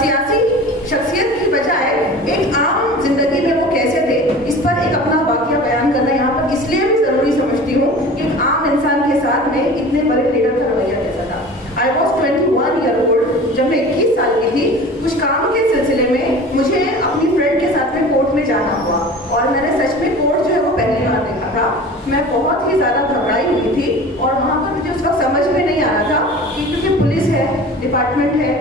सियासी शख्सियत की बजाय एक आम जिंदगी में वो कैसे थे, इस पर एक अपना वाकया बयान करना यहाँ पर इसलिए भी ज़रूरी समझती हूँ कि एक आम इंसान के साथ में इतने बड़े लीडर का रवैया कैसा था। आई वॉज 21 ईयर ओल्ड, जब मैं 21 साल की थी, कुछ काम के सिलसिले में मुझे अपनी फ्रेंड के साथ में कोर्ट में जाना हुआ और मैंने सच में कोर्ट जो है वो पहली बार देखा था। मैं बहुत ही ज़्यादा घबराई हुई थी और वहाँ पर मुझे उस वक्त समझ में नहीं आ रहा था कि क्योंकि पुलिस है, डिपार्टमेंट है,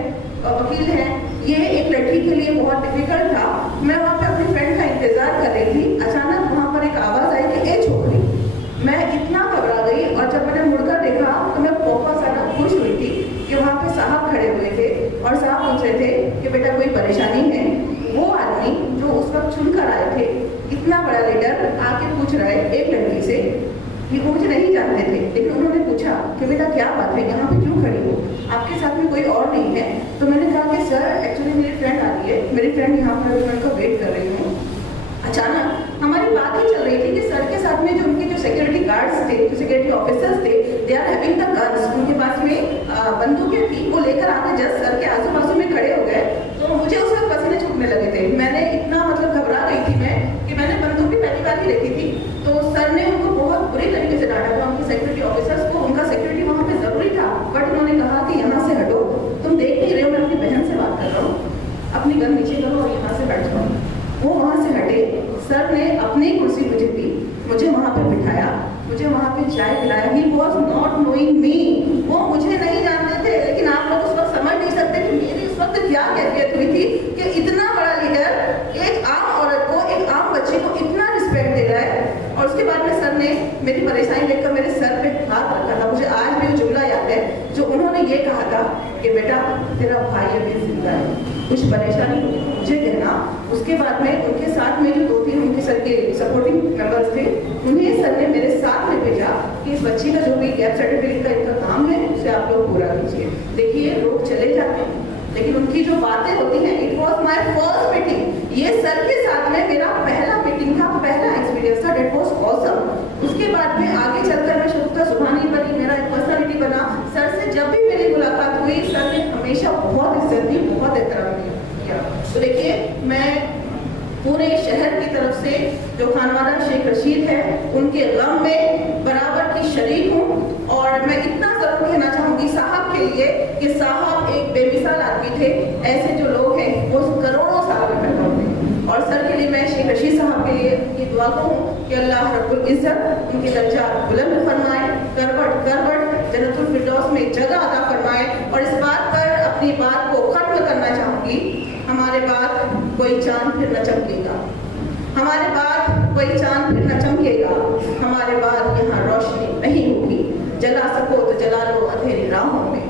वकील है, ये एक लड़की के लिए बहुत डिफिकल्ट था। मैं वहाँ पे अपनी फ्रेंड का इंतजार कर रही थी। अचानक वहाँ पर एक आवाज़ आई कि ए छोकरी। मैं इतना घबरा गई और जब मैंने मुड़कर देखा तो मैं बहुत ज़्यादा खुश हुई थी कि वहाँ पे साहब खड़े हुए थे और साहब पूछ रहे थे कि बेटा कोई परेशानी है। वो आदमी जो उस वक्त चुनकर आए थे, इतना बड़ा लीडर, आके पूछ रहा है एक लड़की से, ये वो मुझे नहीं जानते थे, लेकिन उन्होंने पूछा कि बेटा क्या बात है, यहाँ पे क्यों खड़ी हो, आपके साथ में कोई और नहीं है? तो मैंने कहा कि सर एक्चुअली मेरी फ्रेंड आ रही है, मेरी फ्रेंड यहाँ पर मैं उनका वेट कर रही हूँ। अचानक हमारी बात ही चल रही थी कि सर के साथ में जो उनके जो सिक्योरिटी गार्ड्स थे, जो सिक्योरिटी ऑफिसर्स थे, they are having the guns, उनके पास में बंदूकें थी, वो लेकर आके जस्ट सर के आजू बाजू में खड़े हो गए। तो मुझे उस वक्त पसीने छूटने लगे थे। मैंने इतना मतलब घबरा गई थी मैं कि मैंने बंदूक भी पहली बार ही रखी थी। तो सर ने उनको बहुत बुरी तरीके से डांटा था, उनके सिक्योरिटी ऑफिसर्स को। उनका सिक्योरिटी वहाँ पे जरूरी था, बट उन्होंने कहा कि यहाँ से हटो, तुम देख नहीं रहे हो मैं अपनी बहन से बात कर रहा हूँ, अपनी गन नीचे करो और यहाँ से बैठ जाओ। वो वहाँ से हटे। सर ने अपनी कुर्सी मुझे दी, मुझे वहाँ पे बिठाया, मुझे वहाँ पे चाय पिलाया। He was not knowing me, वो मुझे नहीं जानते थे, लेकिन आप लोग उस वक्त समझ नहीं सकते कि मेरी उस वक्त क्या कैफियत हुई थी कि इतना बड़ा लीडर एक आम औरत को, एक आम बच्चे को इतना रिस्पेक्ट दे रहा है। और उसके बाद में सर ने मेरी परेशानी देखकर मेरे सर पे हाथ रखा था। मुझे आज भी वो जुमला याद है जो उन्होंने ये कहा था कि बेटा तेरा भाई अभी जिंदा है, कुछ परेशानी मुझे कहना। उसके बाद में उनके साथ में जो 2-3 उनके सर के सपोर्टिंग मेंबर्स थे, उन्हें सर ने मेरे साथ में भेजा कि इस बच्ची का जो भी गैप सर्टिफिकेट का इनका काम है उसे आप लोग पूरा कीजिए। देखिए लोग चले जाते हैं, लेकिन उनकी जो बातें होती हैं, it was my first meeting. ये सर के साथ में मेरा पहला मीटिंग था, पहला एक्सपीरियंस था, डेट वॉज ऑसम। उसके बाद में आगे चलकर मैं शुरुता सुभानी बनी, मेरा एक पर्सनालिटी बना। सर से जब भी मेरी मुलाकात हुई, सर ने हमेशा बहुत इज्जत दी, बहुत एहतराम किया। तो देखिए मैं पूरे शहर की तरफ से जो खानवाला शेख रशीद है, उनके गम में बराबर की शरीक हूँ। और मैं इतना जरूर कहना चाहूँगी साहब के लिए कि साहब एक बेमिसाल आदमी थे। ऐसे जो लोग हैं वो करोड़ों साल में पैदा होते हैं। और सर के लिए मैं शेख रशीद साहब के लिए ये दुआ करूँ कि अल्लाह रब्बुल इज्जत उनके दर्जा बुलंद फरमाए, करवट करवट जन्नतुल फिरदौस में जगह अता फरमाए। और इस बात पर अपनी बात को खत्म करना चाहूँगी, हमारे बाद कोई चांद फिर न चमकेगा, हमारे बाद कोई चांद फिर न चमकेगा, हमारे बाद यहाँ रोशनी नहीं होगी। जला सको तो जला लो अंधेरी राहों में,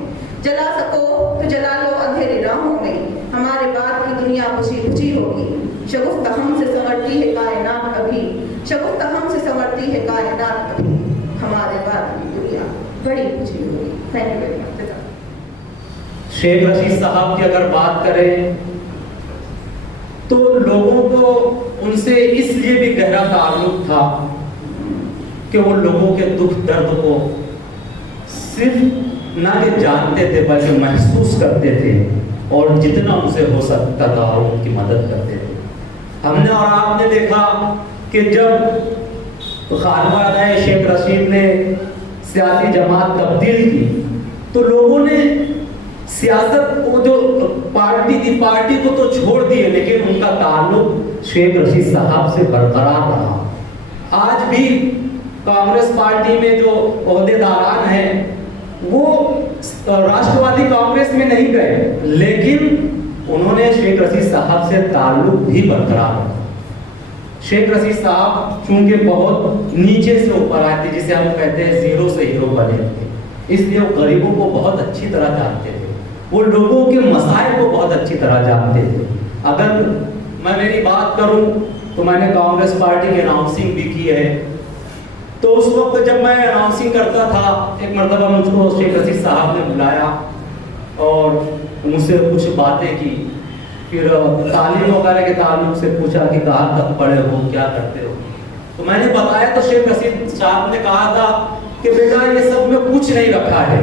जला सको तो जला लो अंधेरी राहों में, हमारे बाद की दुनिया बुझी बुझी होगी। शगुफ्ता हमसे संवरती है कायनात कभी, शगुफ्ता हमसे संवरती है कायनात कभी, हमारे बाद की दुनिया बड़ी बुझी होगी। Thank you very much. Sheikh Rashid sahab की अगर बात करें तो लोगों को उनसे इसलिए भी गहरा ताल्लुक था कि वो लोगों के दुख दर्द को सिर्फ ना कि जानते थे बल्कि महसूस करते थे और जितना उनसे हो सकता था उनकी मदद करते थे। हमने और आपने देखा कि जब खानवाला शेख रशीद ने सियासी जमात तब्दील की तो लोगों ने सियासत को जो पार्टी थी, पार्टी को तो छोड़ दिए, लेकिन उनका ताल्लुक शेख रशीद साहब से बरकरार रहा। आज भी कांग्रेस पार्टी में जो ओहदेदारान हैं वो राष्ट्रवादी कांग्रेस में नहीं गए, लेकिन उन्होंने शेख रशीद साहब से ताल्लुक भी बरकरार रखा। शेख रशीद साहब चूंकि बहुत नीचे से ऊपर आए थे, जिसे हम कहते हैं जीरो से हीरो बने थे, इसलिए वो गरीबों को बहुत अच्छी तरह जानते थे, वो लोगों के मसाइल को बहुत अच्छी तरह जानते थे। अगर मैं मेरी बात करूं तो मैंने कांग्रेस पार्टी की अनाउंसिंग भी की है। तो उस वक्त जब मैं अनाउंसिंग करता था, एक मरतबा मुझको शेख रशीद साहब ने बुलाया और मुझसे कुछ बातें की, फिर तालीम वगैरह के ताल्लुक से पूछा कि कहाँ तक पढ़े हो, क्या करते हो। तो मैंने बताया तो शेख रशीद साहब ने कहा था कि बेटा ये सब में कुछ नहीं रखा है,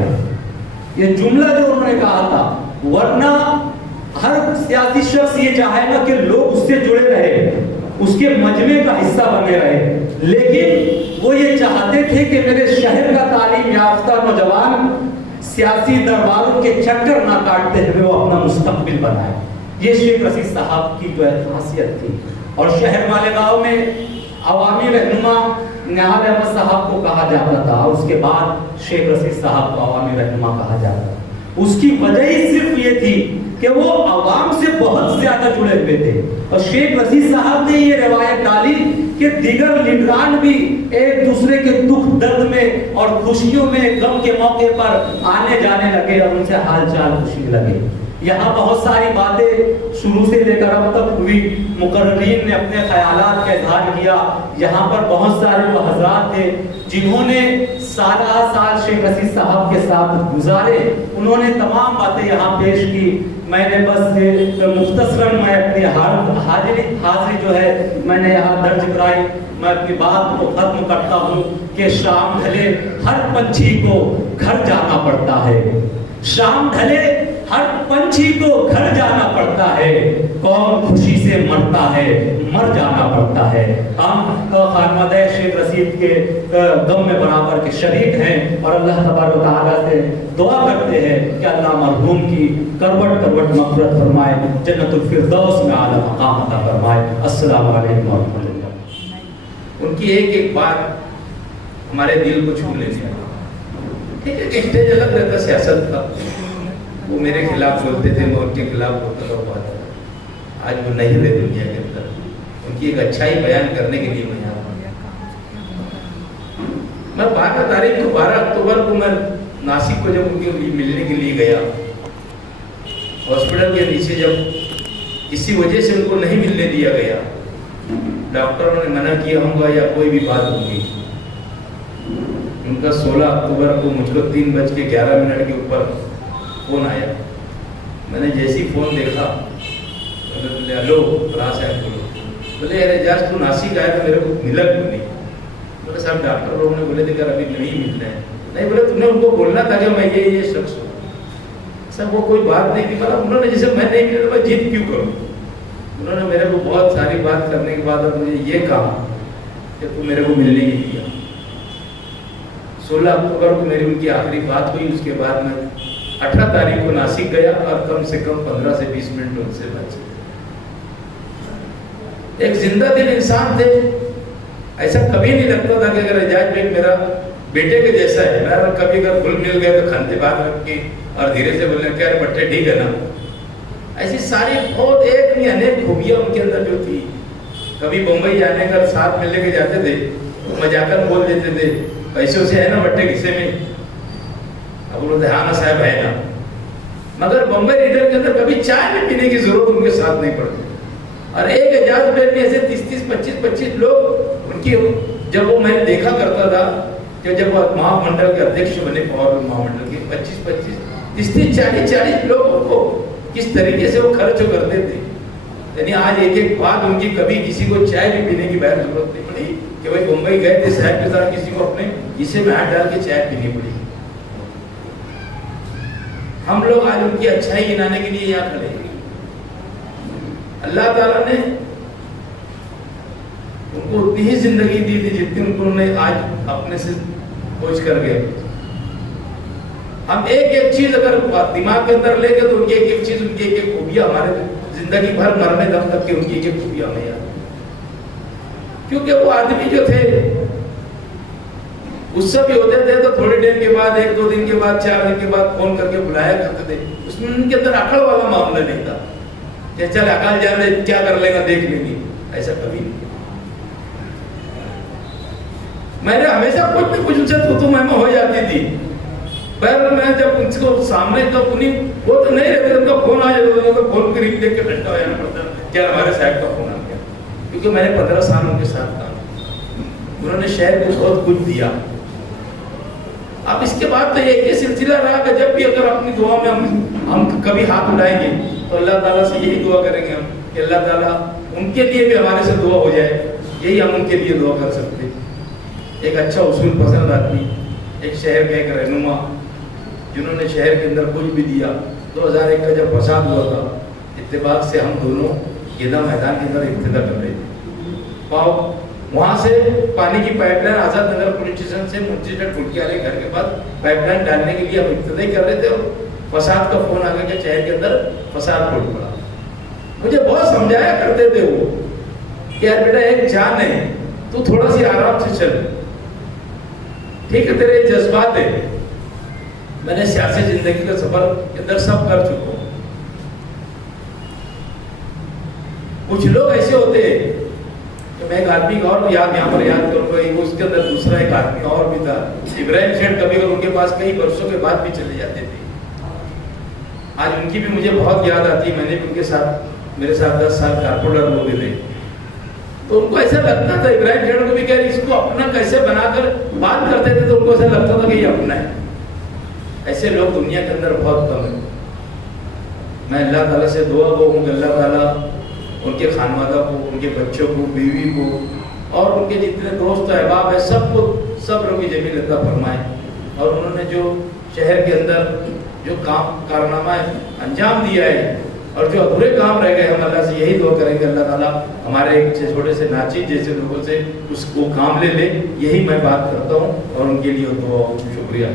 ये जुमला जो उन्होंने कहा था, वरना हर सियासी शख्स ये चाहेगा कि लोग उससे जुड़े रहे, उसके मजमे का हिस्सा बने रहे, लेकिन वो ये चाहते थे कि मेरे शहर का तालीम याफ्ता नौजवान सियासी दरबारों के चक्कर ना काटते हुए वो अपना मुस्तकबिल बनाए। ये शेख रशीद साहब की जो है खासियत थी। और शहर वाले गाँव में अवामी रहनुमा निहाल अहमद साहब को कहा जाता था, और उसके बाद शेख रशीद साहब को अवामी रहनुमा कहा जाता था। उसकी वजह ही सिर्फ ये थी कि वो अवाम से बहुत ज्यादा जुड़े हुए थे। और शेख रशीद साहब ने ये रिवायत डाली कि दीगर लीडरान भी एक दूसरे के दुख दर्द में और खुशियों में, गम के मौके पर आने जाने लगे और उनसे हाल चाल पूछने लगे। यहाँ बहुत सारी बातें शुरू से लेकर अब तक हुई, मुकर्रीन ने अपने ख्यालात का इजहार किया। यहाँ पर बहुत सारे वो हजरात थे जिन्होंने सारा साल शेख रशीद साहब के साथ गुजारे, उन्होंने तमाम बातें यहाँ पेश की। मैंने बस मुख्तसरन मैं अपनी हाजिरी जो है मैंने यहाँ दर्ज कराई। मैं अपनी बात को खत्म करता हूँ कि शाम ढले हर पंछी को घर जाना पड़ता है, शाम ढले हर पंछी को घर जाना पड़ता है, कौन खुशी से मरता है मर जाना पड़ता है। हम खानवादे शेख रशीद के गम में बराबर के शरीक हैं और अल्लाह तबारक व तआला से दुआ करते हैं कि अल्लाह मरहूम की करवट करवट मग़फ़िरत फरमाए, जन्नतुल फिरदौस में आला मकाम अता फरमाए। अस्सलामु अलैकुम व रहमतुल्लाह। उनकी एक एक बात हमारे दिल को छू लेती है। ठीक है कि स्टेज अलग रहता सियासत का, वो मेरे खिलाफ बोलते थे, मैं उनके खिलाफ बोलता था, बात आज वो नहीं रहे दुनिया के अंदर। उनकी एक अच्छाई बयान करने के लिए मैं यहाँ मैं 12 तारीख को 12 अक्टूबर को मैं नासिक को जब उनके मिलने के लिए गया, हॉस्पिटल के नीचे जब इसी वजह से उनको नहीं मिलने दिया गया, डॉक्टरों ने मना किया होगा या कोई भी बात होगी। उनका 16 अक्टूबर को मुझको 3:11 के ऊपर फोन आया। मैंने जैसे ही फोन देखा, बोले हेलो राज साहब बोलो। बोले अरे एजाज तू नासिक आया तो मेरे को मिला क्यों नहीं? बोले साहब डॉक्टर लोगों ने बोले थे कि अभी नहीं मिलना है। नहीं बोले तुमने उनको बोलना था कि मैं ये शख्स हूँ। सब वो कोई बात नहीं थी, मतलब उन्होंने जैसे मैं नहीं मिला तो मैं जिद क्यों करूँ। उन्होंने मेरे को बहुत सारी बात करने के बाद मुझे ये कहा कि तू मेरे को मिलने ही दिया। 16 अक्टूबर को मेरी उनकी आखिरी बात हुई। उसके बाद मैं 18 तारीख को नासिक गया और कम से कम 15 से 20 मिनट उनसे बचे। एक जिंदा दिल इंसान थे। ऐसा कभी नहीं लगता था कि अगर एजाज बेग मेरा बेटे के जैसा है। मैं कभी अगर भूल मिल गए तो खंते बात रखी और धीरे से बोलने क्या बट्टे ठीक है ना। ऐसी सारी बहुत एक नहीं अनेक खूबियां उनके अंदर जो थी। कभी बम्बई जाने का साथ में लेके जाते थे तो मजाकर बोल देते थे पैसे से है ना बट्टे किस्से में। अब बोलते हाँ ना साहब है ना। मगर बम्बई रीडर के अंदर कभी चाय में पीने की जरूरत उनके साथ नहीं पड़ती। और एक एजाज बेग में ऐसे 30-30, 25-25 लोग उनकी जब वो मैं देखा करता था कि जब वो महामंडल के अध्यक्ष बने पावर महामंडल के 25-25, 30-40 लोगों को किस तरीके से वो खर्च करते थे। यानी आज एक एक बात उनकी कभी किसी को चाय भी पीने की बाहर जरूरत नहीं पड़ी कि भाई मुंबई गए थे साहब के साथ किसी को अपने हिस्से में हाथ डाल के चाय पीनी पड़ी। हम लोग आज उनकी अच्छाई गिनाने के लिए यहाँ खड़े हैं। अल्लाह ताला ने उनको उतनी ही जिंदगी दी थी जितनी उन्होंने आज अपने से खोज कर गए। हम एक एक चीज अगर दिमाग के अंदर लेंगे तो उनकी एक एक चीज, उनकी एक एक खूबियां हमारे जिंदगी भर मरने दम तक की उनकी एक एक खूबियां हमें याद। क्योंकि वो आदमी जो थे गुस्सा भी होते थे तो थोड़ी देर के बाद, 1-2 दिन के बाद, 4 दिन के बाद फोन करके बुलाया करते थे। उसमें उनके अंदर अकड़ वाला मामला नहीं था कि चल अकाल जाने क्या कर लेगा देख लेंगे, ऐसा कभी नहीं। मैंने हमेशा कुछ न कुछ उनसे तो महिमा हो जाती थी। पर मैं जब उनको सामने तो उन्हीं वो तो नहीं रहते, उनका फोन आ जाता था तो फोन की रिंग देख के घंटा हो जाना पड़ता क्या हमारे साहब का फोन आ गया। क्योंकि मैंने 15 साल उनके साथ काम, उन्होंने शहर को बहुत कुछ दिया। अब इसके बाद तो एक ही सिलसिला रहा कि जब भी अगर अपनी दुआ में हम कभी हाथ उठाएंगे तो अल्लाह ताला से यही दुआ करेंगे हम कि अल्लाह ताला उनके लिए भी हमारे से दुआ हो जाए। यही हम उनके लिए दुआ कर सकते। एक अच्छा उसूल पसंद आदमी, एक शहर का एक रहनुमा जिन्होंने शहर के अंदर कुछ भी दिया। 2001 का जब फसाद हुआ था इत्तेफाक से हम दोनों गेदा मैदान के अंदर इब्तिदा कर रहे थे। और वहाँ से पानी की pipeline Azad Nagar police station से मुंशी सेठ फुलकी वाले घर के पास पाइपलाइन डालने के लिए हम इब्तिदा कर रहे थे और फसाद का फोन आ गया कि शहर के अंदर फसाद फूट पड़ा। मुझे बहुत समझाया करते थे वो कि यार बेटा एक जान है, तू थोड़ा सी आराम से चल, ठीक है, तेरे जज्बात है। मैंने सियासी जिंदगी का सफर के अंदर सब कर चुका हूँ। कुछ लोग ऐसे होते हैं कि मैं एक आदमी का और यहाँ पर याद करूंगा, उसके अंदर दूसरा एक आदमी और भी था, इब्राहिम सेठ। कभी कभी उनके पास कई वर्षों के बाद भी चले जाते थे। आज उनकी भी मुझे बहुत याद आती है। मैंने भी उनके साथ, मेरे साथ 10 साल कारपोरेटर हो गए थे, तो उनको ऐसा लगता था, इब्राहिम सेठ को भी कह रही इसको अपना कैसे बनाकर बात करते थे, तो उनको ऐसा लगता था कि ये अपना है। ऐसे लोग दुनिया के अंदर बहुत कम है। मैं अल्लाह ताला से दुआ गो हूँ कि अल्लाह ताला उनके खानवादा को, उनके बच्चों को, बीवी को और उनके जितने दोस्त अहबाब है सबको सब्र की जमीन अता फरमाए। और उन्होंने जो शहर के अंदर जो काम कारनामा अंजाम दिया है और जो अधूरे काम रह गए, हम अल्लाह से यही दुआ करेंगे अल्लाह ताला हमारे एक छोटे से नाचीज जैसे लोगों से उसको काम ले ले। यही मैं बात करता हूँ और उनके लिए दुआ। शुक्रिया।